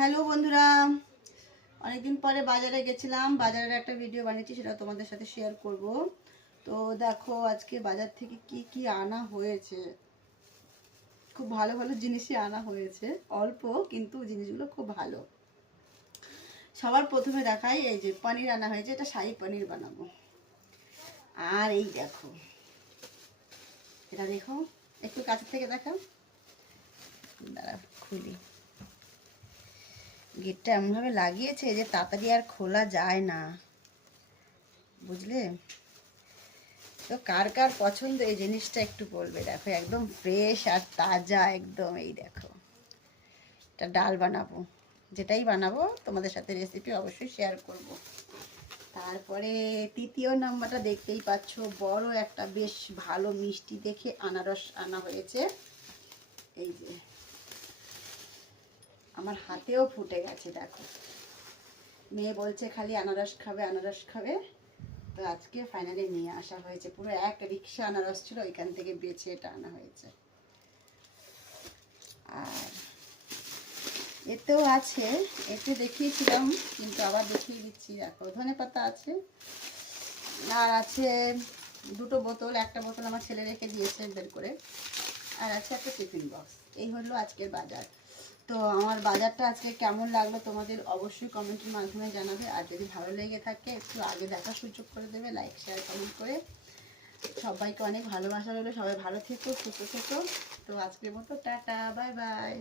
Hello বন্ধুরা, অনেকদিন পরে বাজারে গেছিলাম। বাজারের একটা ভিডিও বানিয়েছি, সেটা তোমাদের সাথে শেয়ার করব। তো দেখো আজকে বাজার থেকে কি কি আনা হয়েছে। খুব ভালো ভালো জিনিসই আনা হয়েছে, অল্প কিন্তু জিনিসগুলো খুব ভালো। সবার প্রথমে দেখাই, এই যে পনির আনা হয়েছে, এটা শাহী পনির বানাবো। আর এই দেখো, এটা দেখো, একটু কাছের থেকে দেখাও, দাঁড়া খুলি। গেটটা এমনভাবে লাগিয়েছে যে তাড়াতাড়ি আর খোলা যায় না, বুঝলে তো। কার কার পছন্দ এই জিনিসটা একটু বলবে। দেখো একদম ফ্রেশ আর তাজা একদম। এই দেখো, এটা ডাল বানাবো, যেটাই বানাবো তোমাদের সাথে রেসিপি অবশ্যই শেয়ার করব। তারপরে তৃতীয় নাম্বারটা দেখতেই পাচ্ছ, বড় একটা বেশ ভালো মিষ্টি দেখে আনারস আনা হয়েছে। এই যে আমার হাতেও ফুটে গেছে, দেখো। মেয়ে বলছে খালি আনারস খাবে আনারস খাবে, তো আজকে ফাইনালি নিয়ে আসা হয়েছে। পুরো এক রিক্সা আনারস ছিল, ওইখান থেকে বেছে এটা আনা হয়েছে। আর এতেও আছে, এতে দেখিয়েছিলাম কিন্তু আবার দেখিয়ে দিচ্ছি। দেখো ধনেপাতা আছে, আর আছে দুটো বোতল। একটা বোতল আমার ছেলে রেখে দিয়েছে বের করে, আর আছে একটা টিফিন বক্স। এই হলো আজকের বাজার। তো আমার বাজারটা আজকে কেমন লাগলো তোমাদের অবশ্যই কমেন্টের মাধ্যমে জানাবে। আর যদি ভালো লেগে থাকে একটু আগে দেখার সুযোগ করে দেবে, লাইক শেয়ার কমেন্ট করে। সবাইকে অনেক ভালোবাসা রইলো, সবাই ভালো থেকো, সুস্থ থেকো। তো আজকের মতো টাটা, বাই বাই।